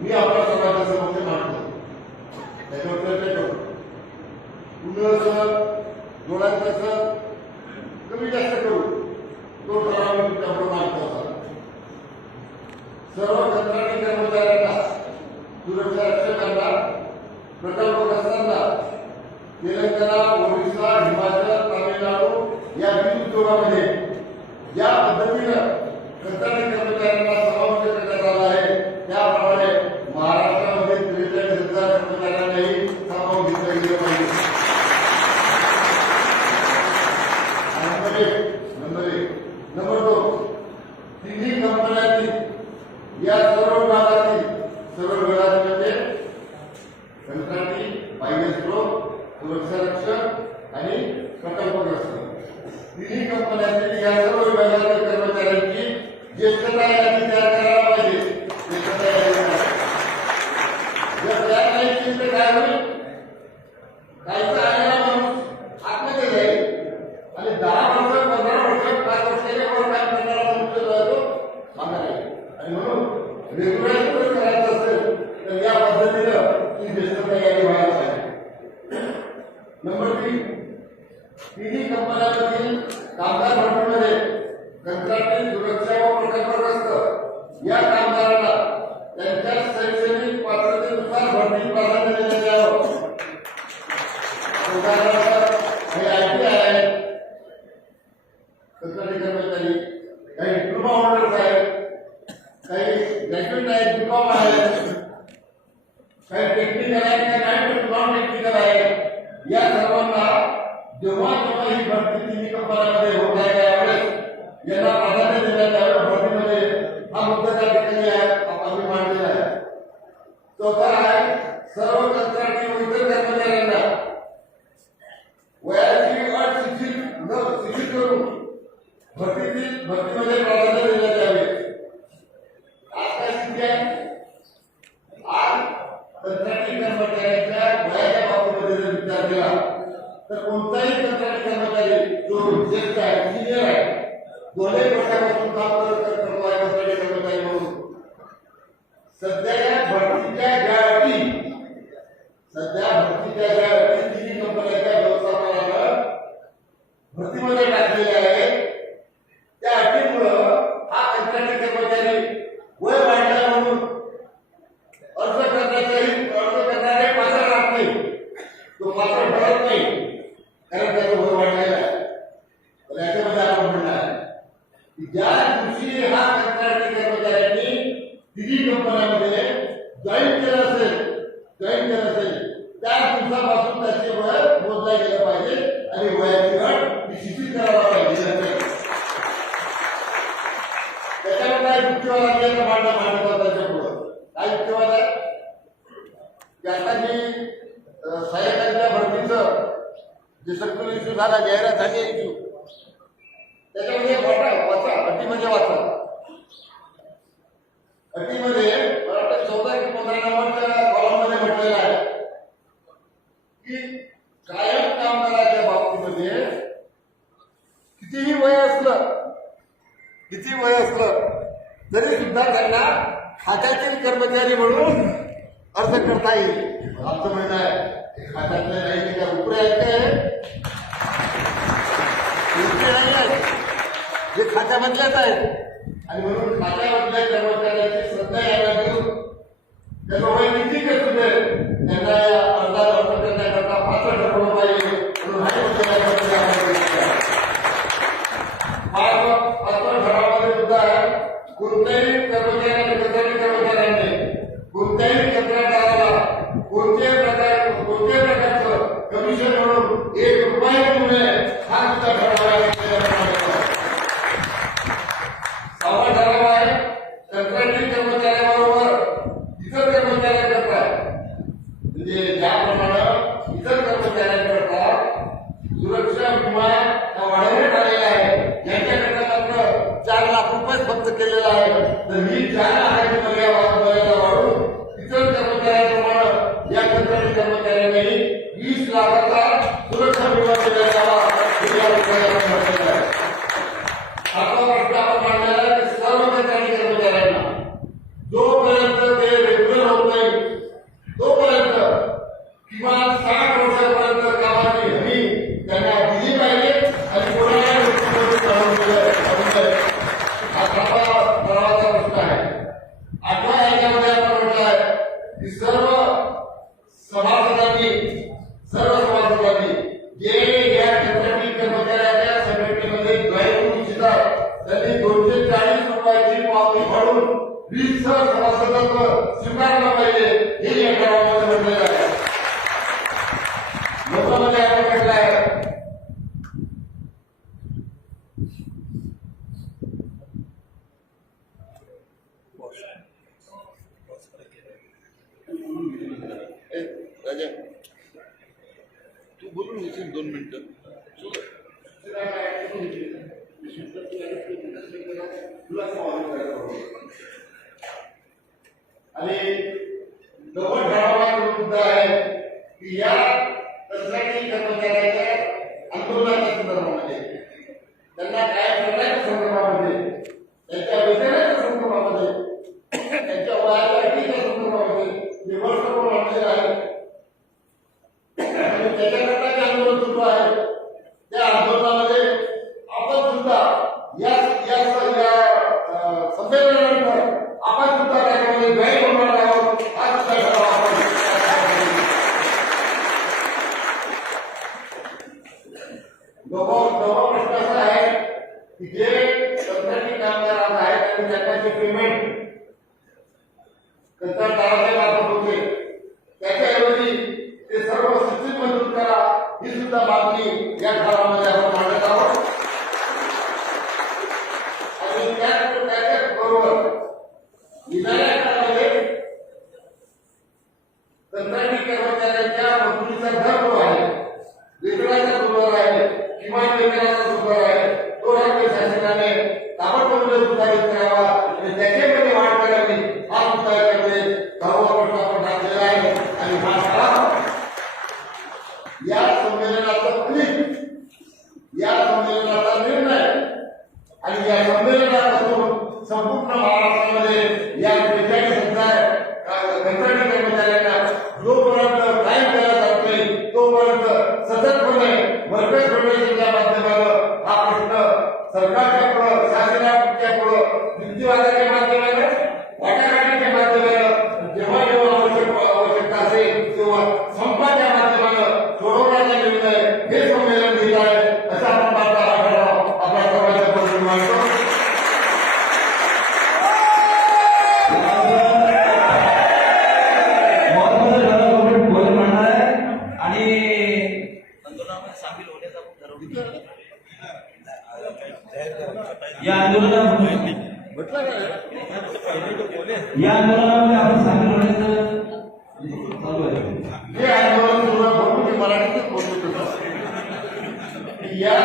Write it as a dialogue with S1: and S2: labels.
S1: मी आपल्या सर्वांच्या समक्ष मांडतो त्याच्यावर चर्चा करू. कुणाचं डोळ्यांचं कमी जास्त करू तो ठराव त्यामुळे मागतो मांडतो सर्व कंत्राटी कर्मचाऱ्यांना सुरक्षा रक्षकांना प्रकल्प प्रकल्पग्रस्तांना तेलंगणा ओरिसा हिमाचल तामिळनाडू या वीज उद्योगामध्ये या पद्धतीनं कंत्राटी कर्मचारी कंत्राटी बाह्य स्रोत सुरक्षा रक्षक आणि प्रकल्पग्रस्त तिन्ही कंपन्यांतील या सर्व विभागातील कर्मचाऱ्यांची ज्येष्ठता यादी तयार करायला पाहिजे. ज्येष्ठता यादी जर तयार. नाही केली तर काय होईल काहीचा आलेला माणूस आतमध्ये जाईल आणि दहा वर्ष पंधरा वर्ष पाच वर्षाच्या वर काय करणारा मनुष्य जो आहे तो मागे राहील. आणि म्हणून रेग्युलर करायचं असेल तर या पद्धतीनं ती ज्येष्ठता यादी व्हायला पाहिजे नंबर तिन्ही कंपन्यांमधील कामगार भांडवलमध्ये कंत्राटी सुरक्षा व प्रकल्पग्रस्त या कामगारांना त्यांच्या भक्तीतील भक्तीमध्ये प्राधान्य दिले जावे. आज काय स्थिती आहे आज कंत्राटी कर्मचाऱ्यांच्या वयाच्या बाबतीमध्ये जर विचार केला तर कोणताही कंत्राटी कर्मचारी जो ज्येष्ठ आहे सिनियर आहे दोन्ही वर्षापासून काम करत कर्मचारी म्हणून. सध्या भरतीच्या ज्या अटी सध्या भरतीच्या ज्या अटी तिन्ही कंपन्यांच्या व्यवस्थापनानं भरतीमध्ये टाकलेल्या आहेत त्या अटीमुळं हा कंत्राटी कर्मचारी वय वाढला म्हणून अर्ज करण्याचाही अर्ज करणारे पात्र राहत नाही तो पात्र ठरत नाही कारण त्याचं वय वाढलेलं आहे तर याच्यामध्ये आपण म्हणणार आहे की ज्या दिवशी हा कंत्राटी कर्मचाऱ्यांनी तिन्ही कंपन्यांमध्ये जॉईन केलं असेल जॉईन केलं असेल त्या दिवसापासून त्याचे वय मोजला गेलं पाहिजे आणि वयाची अट ही शिथिल करायला पाहिजे त्याच्यावर काय युक्तिवाद आहे तर मांडणं मांडतात त्याच्या पुढं काय युक्तिवाद आहे की आता जी सहाय्यकांच्या भरतीचं जे सर्क्युलर इश्यू झाला जाहिरात झाली इश्यू त्याच्यामध्ये वाचा वाचा अटीमध्ये म्हणजे वाचा. अटीमध्ये मला वाटतं चौदा कर्मचारी म्हणून अर्ज करता येईल. आमचं म्हणणं आहे खात्यातले नाही ते काय उपरे आहेत. काय उपरे नाही आहेत. जे खात्यामधलेच आहेत. आणि म्हणून खात्यामधल्या कर्मचाऱ्याची श्रद्धा यायला घेऊन त्याचा वय किती असू दे त्यांना या अर्जाला अर्ज करण्याकरता पात्र ठरवलं पाहिजे म्हणून हा मुद्दा या ठिकाणी आपण घेतलेला आहे. पाच पात्र ठरावामध्ये सुद्धा कोणत्याही कर्मचाऱ्याने कंत्राटी कर्मचाऱ्यांनी कोणत्याही कंत्राटदाराला कोणत्याही प्रकार कोणत्याही प्रकारचं कमिशन म्हणून एक रुपये देऊ नये हा सुद्धा ठराव आहे सहावा ठराव आहे कंत्राटी कर्मचाऱ्याबरोबर इतर कर्मचाऱ्यांकरता म्हणजे ज्याप्रमाणे इतर कर्मचाऱ्यांकरता सुरक्षा विमा हा म्हणजे वाढवण्यात आलेला आहे. यांच्याकरता मात्र चार लाख रुपये फक्त केलेला आहे. तर ही चार देशील दोन मिनटं. आणि कसा दादासाहेब आपण होते त्याच्याऐवजी ते सर्व शिक्षित मंजूर करा ही सुद्धा मागणी या ठरावामध्ये आपण मांडत आहोत. आणि त्याच बरोबर विनायक कर्मचाऱ्यांच्या मजुरीचा दर
S2: सामील होण्याचं आपण ठरवलं
S3: या आंदोलनामध्ये या आंदोलनामध्ये आपण सामील होण्याचं
S1: हे मराठीतच या